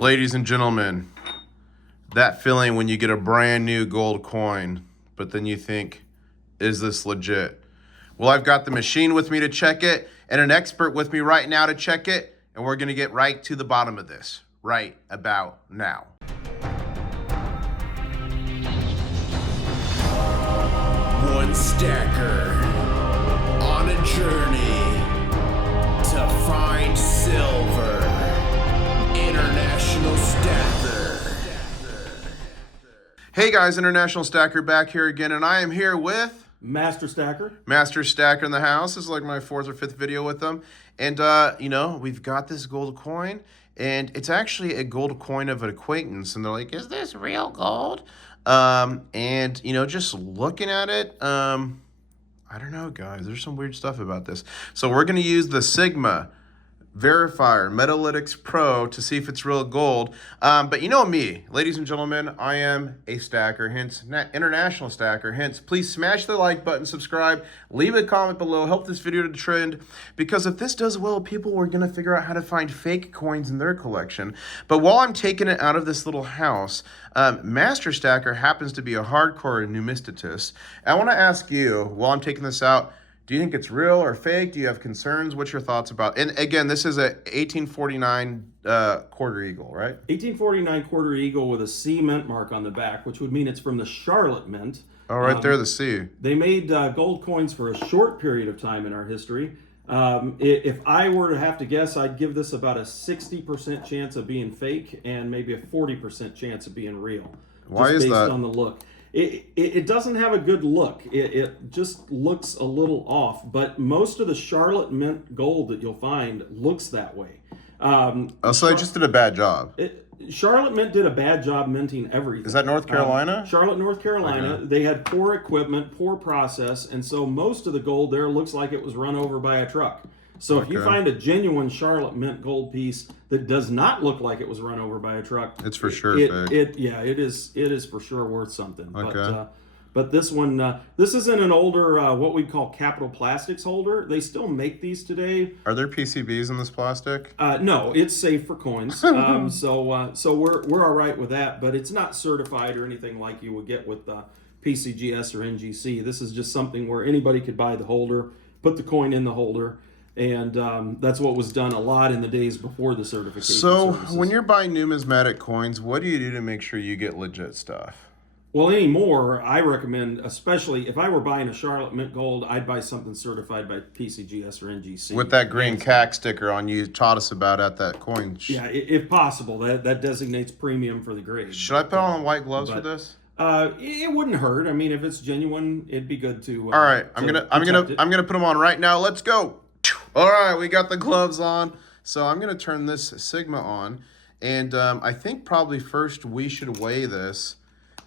Ladies and gentlemen, that feeling when you get a brand new gold coin, but then you think, is this legit? Well, I've got the machine with me to check it and an expert with me right now to check it, and we're gonna get right to the bottom of this right about now. One stacker on a journey to find silver. International Stacker. Hey guys, International Stacker back here again, and I am here with Master Stacker. Master Stacker in the house. This is like my 4th or 5th video with them. And, we've got this gold coin, and it's actually a gold coin of an acquaintance. And they're like, is this real gold? Just looking at it, I don't know, guys. There's some weird stuff about this. So we're going to use the Sigma Verifier Metalytics Pro to see if it's real gold. But you know me, ladies and gentlemen, I am a stacker, hence international stacker. Hence, please smash the like button, subscribe, leave a comment below, help this video to trend, because if this does well, people are going to figure out how to find fake coins in their collection. But while I'm taking it out of this little house, Master Stacker happens to be a hardcore numismatist. I want to ask you, while I'm taking this out, do you think it's real or fake? Do you have concerns? What's your thoughts about it? And again, this is a 1849 quarter eagle, right? 1849 quarter eagle with a C mint mark on the back, which would mean it's from the Charlotte Mint. Oh, right there, the C. They made gold coins for a short period of time in our history. If I were to have to guess, I'd give this about a 60% chance of being fake and maybe a 40% chance of being real. Why is that? Based on the look. It doesn't have a good look. It just looks a little off, but most of the Charlotte Mint gold that you'll find looks that way. So they just did a bad job. Charlotte Mint did a bad job minting everything. Is that North Carolina? Charlotte, North Carolina. Okay. They had poor equipment, poor process, and so most of the gold there looks like it was run over by a truck. So if you find a genuine Charlotte Mint gold piece that does not look like it was run over by a truck, it's for sure fake. It is for sure worth something. Okay. But this one, this isn't an older, what we call Capital Plastics holder. They still make these today. Are there PCBs in this plastic? No, it's safe for coins. So we're all right with that, but it's not certified or anything like you would get with PCGS or NGC. This is just something where anybody could buy the holder, put the coin in the holder, and that's what was done a lot in the days before the certification. So services. When you're buying numismatic coins, what do you do to make sure you get legit stuff? Well, anymore, I recommend, especially if I were buying a Charlotte Mint Gold, I'd buy something certified by PCGS or NGC. With that green CAC sticker on you taught us about at that coin. Yeah, if possible. That designates premium for the grade. Should I put on white gloves for this? It wouldn't hurt. I mean, if it's genuine, it'd be good to. All right, I'm gonna put them on right now. Let's go. All right, we got the gloves on. So I'm gonna turn this Sigma on, and I think probably first we should weigh this.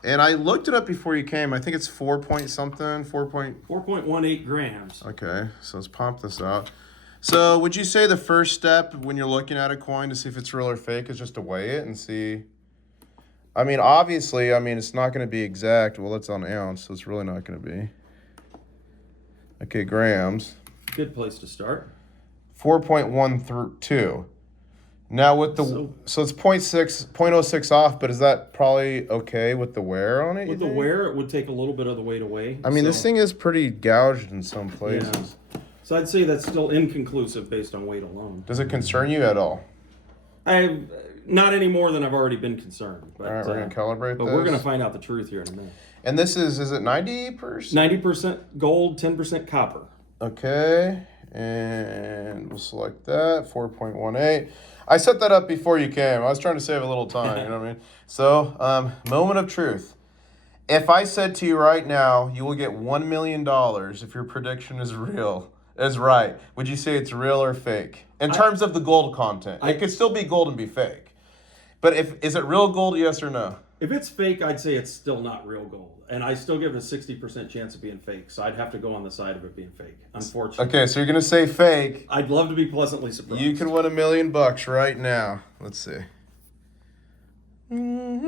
And I looked it up before you came. I think it's 4.18 grams. Okay, so let's pump this out. So would you say the first step when you're looking at a coin to see if it's real or fake is just to weigh it and see? I mean, obviously, it's not going to be exact. Well, it's on ounce, so it's really not going to be. Okay, grams. Good place to start. 4.12. Now with the so it's 0.06 off, but is that probably okay with the wear on it? With the wear, it would take a little bit of the weight away. This thing is pretty gouged in some places. Yeah. So I'd say that's still inconclusive based on weight alone. Does it concern you at all? Not any more than I've already been concerned. But, all right, we're gonna calibrate but this. We're gonna find out the truth here in a minute. And this is it 90%? 90% gold, 10% copper. Okay, and we'll select that 4.18. I set that up before you came. I was trying to save a little time, you know what I mean? So, moment of truth. If I said to you right now, you will get $1 million if your prediction is right, would you say it's real or fake? In terms of the gold content. It could still be gold and be fake. But is it real gold, yes or no? If it's fake, I'd say it's still not real gold. And I still give it a 60% chance of being fake. So I'd have to go on the side of it being fake, unfortunately. Okay, so you're going to say fake. I'd love to be pleasantly surprised. You can win $1 million right now. Let's see. And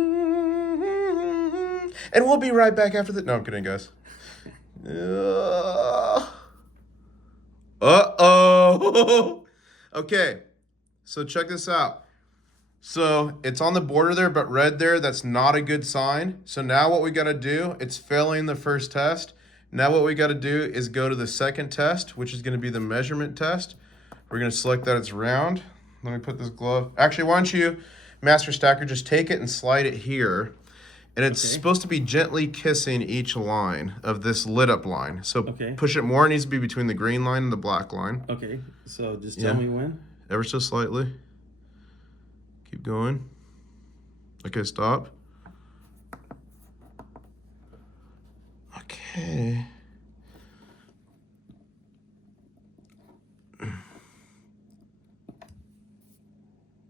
we'll be right back after the... No, I'm kidding, guys. Uh-oh. Okay, so check this out. So it's on the border there, but red there, that's not a good sign. So now what we got to do, it's failing the first test. Now what we got to do is go to the second test, which is going to be the measurement test. We're going to select that it's round. Let me put this glove. Actually, why don't you, Master Stacker, just take it and slide it here. And it's supposed to be gently kissing each line of this lit up line. So push it more. It needs to be between the green line and the black line. Okay, so just tell me when. Ever so slightly. Keep going. Okay, stop. Okay.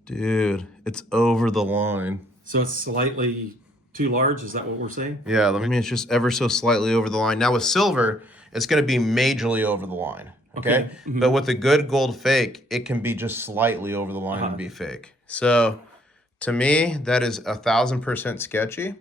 Dude, it's over the line. So it's slightly too large? Is that what we're saying? Yeah, let me, it's just ever so slightly over the line. Now with silver, it's going to be majorly over the line. Okay? But with a good gold fake, it can be just slightly over the line and be fake. So to me, that is 1,000% sketchy.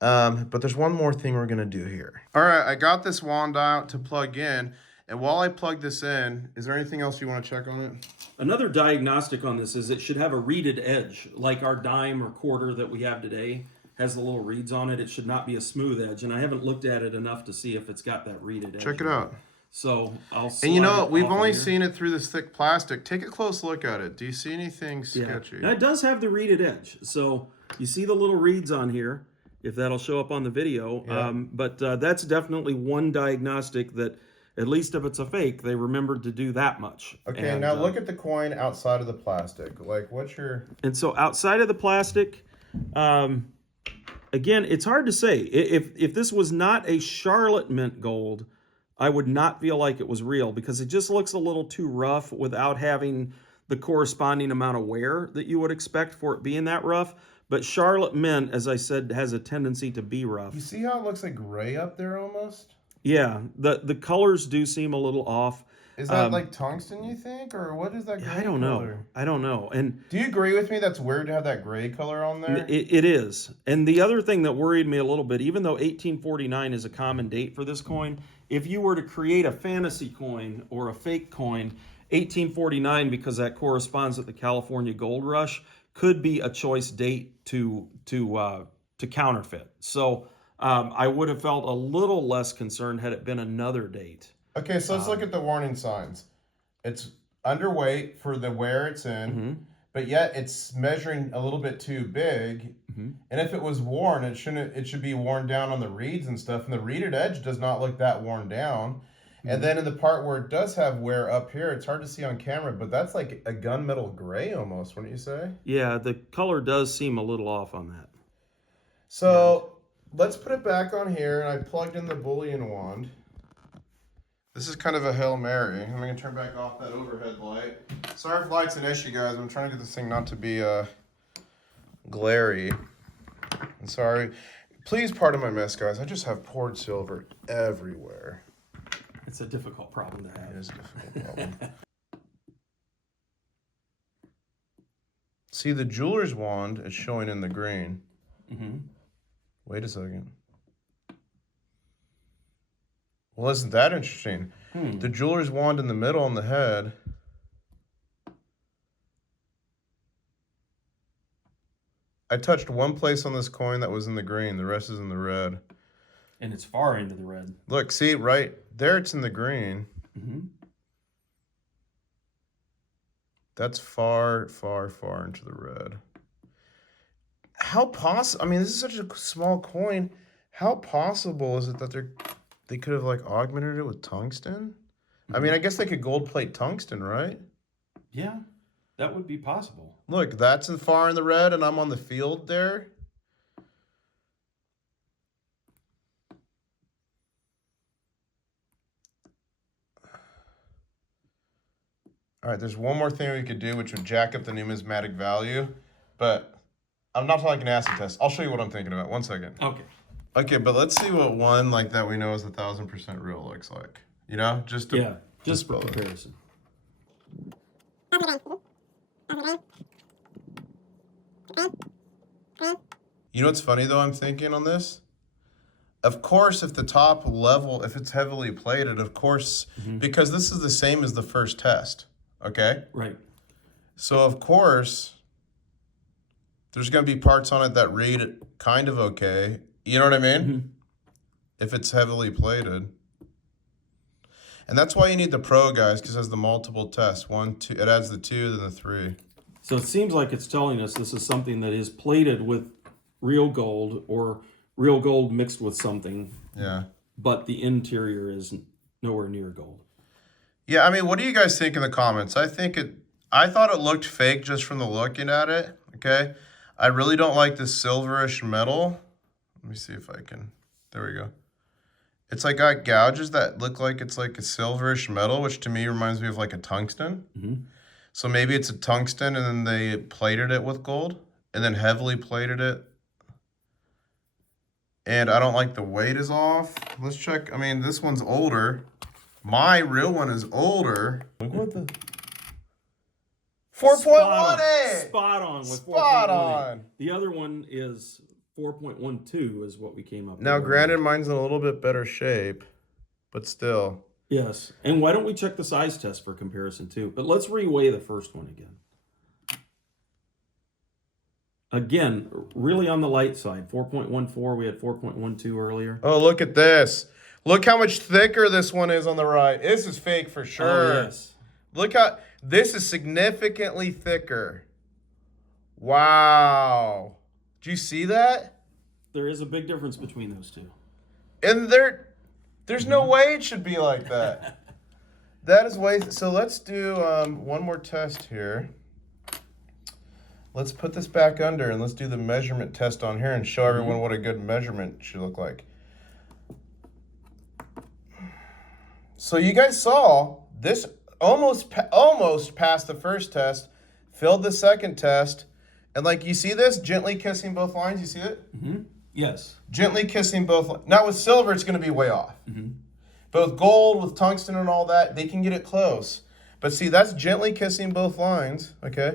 But there's one more thing we're going to do here. All right, I got this wand out to plug in. And while I plug this in, is there anything else you want to check on it? Another diagnostic on this is it should have a reeded edge, like our dime or quarter that we have today has the little reeds on it. It should not be a smooth edge, and I haven't looked at it enough to see if it's got that reeded edge. Check it out. So I'll. And you know, we've only seen it through this thick plastic. Take a close look at it. Do you see anything sketchy? Now, it does have the reeded edge. So you see the little reeds on here, if that'll show up on the video. Yeah. But that's definitely one diagnostic that, at least if it's a fake, they remembered to do that much. Okay, and, now look at the coin outside of the plastic. Like, what's your... And so outside of the plastic, again, it's hard to say. If this was not a Charlotte mint gold, I would not feel like it was real because it just looks a little too rough without having the corresponding amount of wear that you would expect for it being that rough. But Charlotte mint, as I said, has a tendency to be rough. You see how it looks like gray up there almost? Yeah, the colors do seem a little off. Is that like tungsten, you think? Or what is that gray I don't know. color? I don't know. And do you agree with me that's weird to have that gray color on there? it is. And the other thing that worried me a little bit, even though 1849 is a common date for this coin, if you were to create a fantasy coin or a fake coin, 1849, because that corresponds with the California gold rush, could be a choice date to counterfeit. So I would have felt a little less concerned had it been another date. Okay, so let's look at the warning signs. It's underweight for the wear it's in, but yet it's measuring a little bit too big. And if it was worn, it should be worn down on the reeds and stuff. And the reeded edge does not look that worn down. And then in the part where it does have wear up here, it's hard to see on camera, but that's like a gunmetal gray almost, wouldn't you say? Yeah, the color does seem a little off on that. So let's put it back on here, and I plugged in the bullion wand. This is kind of a Hail Mary. I'm going to turn back off that overhead light. Sorry if light's an issue, guys. I'm trying to get this thing not to be glary. I'm sorry. Please pardon my mess, guys. I just have poured silver everywhere. It's a difficult problem to have. It is a difficult problem. See, the jeweler's wand is showing in the green. Wait a second. Well, isn't that interesting? The jeweler's wand in the middle on the head. I touched one place on this coin that was in the green. The rest is in the red. And it's far into the red. Look, see, right there it's in the green. That's far, far, far into the red. How possible? I mean, this is such a small coin. How possible is it that they could have like augmented it with tungsten? I mean, I guess they could gold plate tungsten, right? Yeah, that would be possible. Look, that's far in the red, and I'm on the field there. All right, there's one more thing we could do, which would jack up the numismatic value, but I'm not talking acid test. I'll show you what I'm thinking about. 1 second. Okay. Okay, but let's see what one like that we know is 1,000% real looks like. You know, just to, just for comparison. You know what's funny though? I'm thinking on this. Of course, if the top level, if it's heavily plated, of course, because this is the same as the first test. Okay. Right. So of course, there's going to be parts on it that read kind of okay. You know what I mean? Mm-hmm. If it's heavily plated. And that's why you need the Pro, guys, because it has the multiple tests. 1, 2, it adds the 2, then the 3. So it seems like it's telling us this is something that is plated with real gold or real gold mixed with something. Yeah. But the interior is nowhere near gold. Yeah, I mean, what do you guys think in the comments? I thought it looked fake just from the looking at it, okay? I really don't like this silverish metal. Let me see if I can, there we go. It's like got gouges that look like it's like a silverish metal, which to me reminds me of like a tungsten. Mm-hmm. So maybe it's a tungsten and then they plated it with gold and then heavily plated it. And I don't like the weight is off. Let's check. I mean, this one's older. My real one is older. Look what the 4.18. Spot on with Spot 4.18. on. The other one is 4.12 is what we came up with. Now, granted, mine's in a little bit better shape, but still. Yes. And why don't we check the size test for comparison too? But let's reweigh the first one again. Again, really on the light side. 4.14, we had 4.12 earlier. Oh, look at this. Look how much thicker this one is on the right. This is fake for sure. Oh, yes. Look how, this is significantly thicker. Wow. Do you see that? There is a big difference between those two. And there's no way it should be like that. That is way, so let's do one more test here. Let's put this back under and let's do the measurement test on here and show everyone what a good measurement should look like. So you guys saw this almost passed the first test, failed the second test, and like you see this, gently kissing both lines, you see it? Mm-hmm. Yes. Gently kissing both, now with silver it's gonna be way off. Mm-hmm. But with gold, with tungsten and all that, they can get it close. But see, that's gently kissing both lines, okay?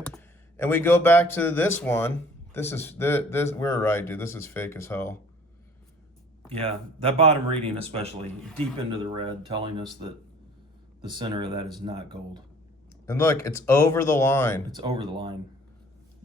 And we go back to this one. This we're right, dude. This is fake as hell. Yeah, that bottom reading especially, deep into the red, telling us that the center of that is not gold. And look, it's over the line. It's over the line.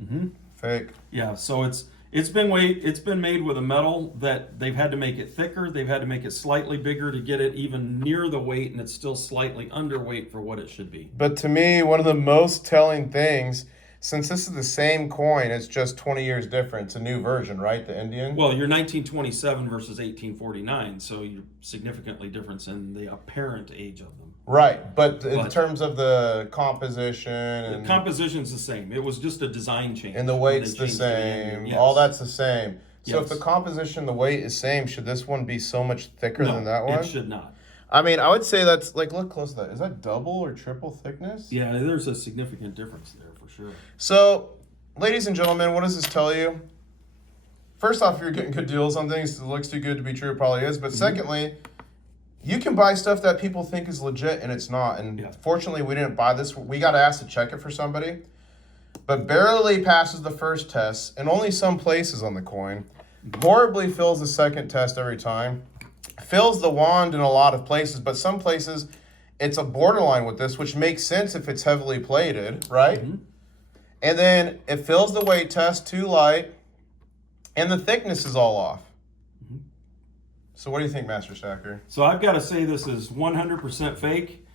Mm-hmm. Fake. Yeah, so it's been made with a metal that they've had to make it thicker, they've had to make it slightly bigger to get it even near the weight, and it's still slightly underweight for what it should be. But to me, one of the most telling things, since this is the same coin, it's just 20 years different. It's a new version, right? The Indian? Well, you're 1927 versus 1849, so you're significantly different in the apparent age of them. Right, but in terms of the composition and the composition's the same. It was just a design change. and the weight's They the changed same. Yes. All that's the same. So if Yes. the composition, the weight is same, should this one be so much thicker No, than that one? it should not. I mean, I would say that's like, look close to that. Is that double or triple thickness? Yeah, there's a significant difference there for sure. So, ladies and gentlemen, what does this tell you? First off, if you're getting good deals on things, it looks too good to be true, it probably is. But secondly, you can buy stuff that people think is legit and it's not. And fortunately, we didn't buy this. We got asked to check it for somebody. But barely passes the first test in only some places on the coin. Horribly fails the second test every time. Fills the wand in a lot of places, but some places it's a borderline with this, which makes sense if it's heavily plated, right? Mm-hmm. And then it fills the weight test too light, and the thickness is all off. Mm-hmm. So what do you think, Master Stacker? So I've got to say this is 100% fake.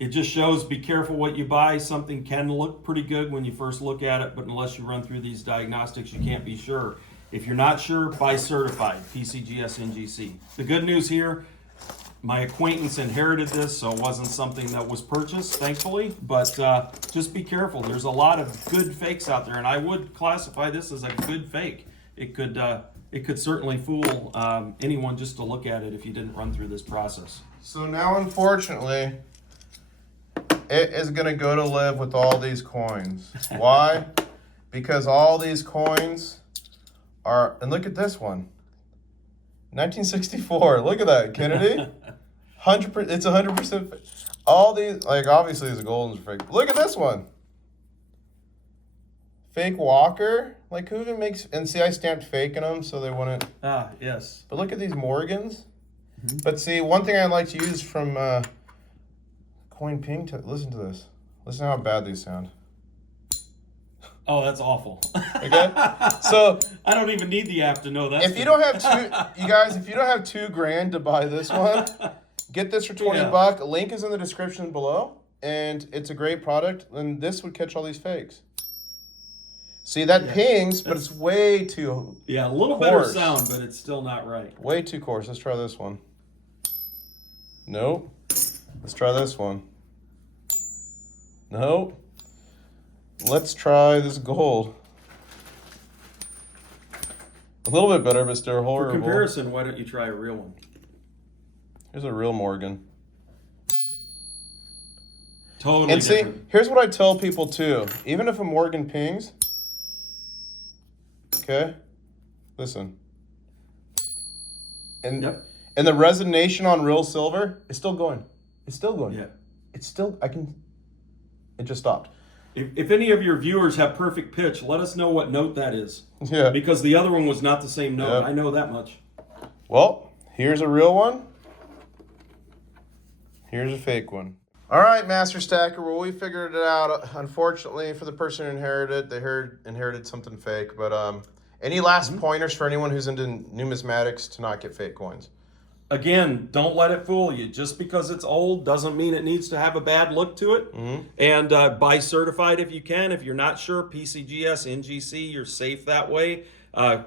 It just shows be careful what you buy. Something can look pretty good when you first look at it, but unless you run through these diagnostics, you can't be sure. If you're not sure, buy certified, PCGS NGC. The good news here, my acquaintance inherited this, so it wasn't something that was purchased, thankfully, but just be careful. There's a lot of good fakes out there, and I would classify this as a good fake. It could certainly fool anyone just to look at it if you didn't run through this process. So now, unfortunately, it is going to go to live with all these coins. Why? Because all these coins are, and look at this one, 1964. Look at that, Kennedy. 100%. It's 100%. All these, like obviously, the gold is fake. Look at this one. Fake Walker. Like who even makes? And see, I stamped fake in them so they wouldn't. Ah, yes. But look at these Morgans. Mm-hmm. But see, one thing I like to use from Coin Ping. Listen to this. Listen to how bad these sound. Oh, that's awful. Okay, so I don't even need the app to know that. if you don't have you guys, if you don't have $2,000 to buy this one, get this for $20. Link is in the description below, and it's a great product. And this would catch all these fakes. See, that pings, but it's way too a little better sound, but it's still not right. Way too coarse. Let's try this one. Nope. Let's try this one. Nope. Let's try this gold. A little bit better, but still horrible. For comparison, why don't you try a real one? Here's a real Morgan. Totally And see, different. here's what I tell people too. Even if a Morgan pings, okay, listen. And and the resonation on real silver is still going. It's still going. Yeah. It's still, it just stopped. If any of your viewers have perfect pitch, let us know what note that is. Yeah. Because the other one was not the same note. Yep. I know that much. Well, here's a real one. Here's a fake one. All right, Master Stacker. Well, we figured it out. Unfortunately, for the person who inherited, they inherited something fake. But any last pointers for anyone who's into numismatics to not get fake coins? Again, don't let it fool you. Just because it's old doesn't mean it needs to have a bad look to it. And buy certified if you can. If you're not sure, PCGS, NGC, you're safe that way.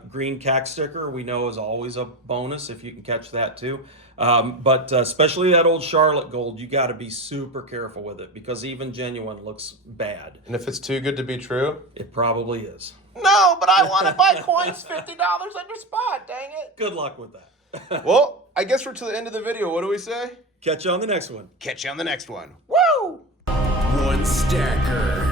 Green CAC sticker, we know, is always a bonus if you can catch that too. But especially that old Charlotte gold, you got to be super careful with it because even genuine looks bad. And if it's too good to be true? It probably is. No, but I want to buy coins $50 under spot, dang it. Good luck with that. Well, I guess we're to the end of the video. What do we say? Catch you on the next one. Catch you on the next one. Woo! One stacker.